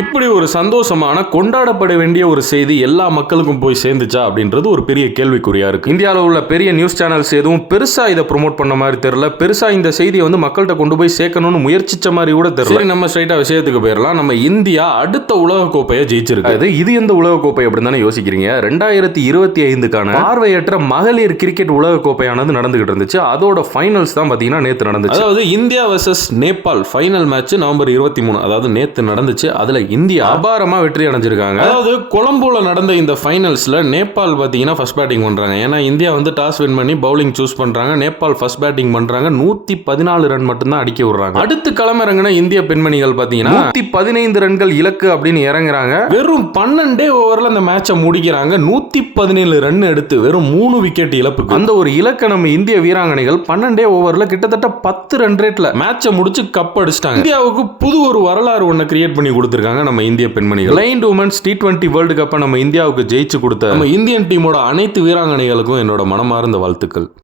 இப்படி ஒரு சந்தோஷமான கொண்டாடப்பட வேண்டிய ஒரு செய்தி எல்லா மக்களுக்கும் போய் சேர்ந்துச்சா அப்படின்றது ஒரு பெரிய கேள்விக்குறியா இருக்கு. இந்தியாவில் உள்ள பெரிய நியூஸ் சேனல்ஸ் எதுவும் பெருசா இதை ப்ரோமோட் பண்ண மாதிரி தெரியல. பெருசா இந்த செய்தியை மக்கள்கிட்ட கொண்டு போய் சேர்க்கணும்னு முயற்சிச்ச மாதிரி கூட தெரியல. நம்ம ஸ்ட்ரைட்டா விஷயத்துக்கு போயிடலாம். நம்ம இந்தியா அடுத்த உலக கோப்பையை ஜெயிச்சிருக்கு. இது எந்த உலக கோப்பை அப்படின்னு தானே யோசிக்கிறீங்க. 2025க்கான பார்வையற்ற மகளிர் கிரிக்கெட் உலக கோப்பையானது நடந்துகிட்டு இருந்துச்சு. அதோட ஃபைனல்ஸ் தான் பாத்தீங்கன்னா நேத்து நடந்துச்சு. அதாவது India versus Nepal final match November 23, அதாவது நேத்து நடந்துச்சு. அதுல இந்தியா அபாரமா வெற்றி அடைஞ்சிருக்காங்க. அதாவது கொலம்போல நடந்த இந்த ஃபைனல்ஸ்ல நேபாள் பாத்தீங்கன்னா ஃபர்ஸ்ட் பேட்டிங் பண்றாங்க. ஏன்னா இந்தியா டாஸ் வின் பண்ணி பவுலிங் சூஸ் பண்றாங்க. நேபாள் ஃபர்ஸ்ட் பேட்டிங் பண்றாங்க. 114 ரன் மட்டும் தான் அடிக்க விடுறாங்க. அடுத்து களமிறங்கின இந்திய பெண்மணிகள் பாத்தீங்கன்னா 115 ரன்கள் இலக்கு அப்படின்னு இறங்குறாங்க. வெறும் 12 ஓவர்ல அந்த மேட்சை முடிக்கிறாங்க. 117 ரன் எடுத்து வெறும் 3 விக்கெட் இழப்புக்கு. அந்த ஒரு இலக்கை நம்ம இந்திய வீராங்கனைகள் 12 ஓவர்ல கிட்டத்தட்ட 10 ரன் ரேட்ல மேட்சை முடிச்சு கப் அடிச்சிட்டாங்க. இந்தியாவுக்கு புது ஒரு வரலாறு ஒன்னு கிரியேட் பண்ணி கொடுத்திருக்காங்க நம்ம இந்திய பெண்மணிகள். பிளைண்ட் உமன்ஸ் T20 வேர்ல்டு கப்பை நம்ம இந்தியாவுக்கு ஜெயிச்சு கொடுத்த நம்ம இந்தியன் டீமோட அனைத்து வீராங்கனைகளுக்கும் என்னோட மனமார்ந்த வாழ்த்துக்கள்.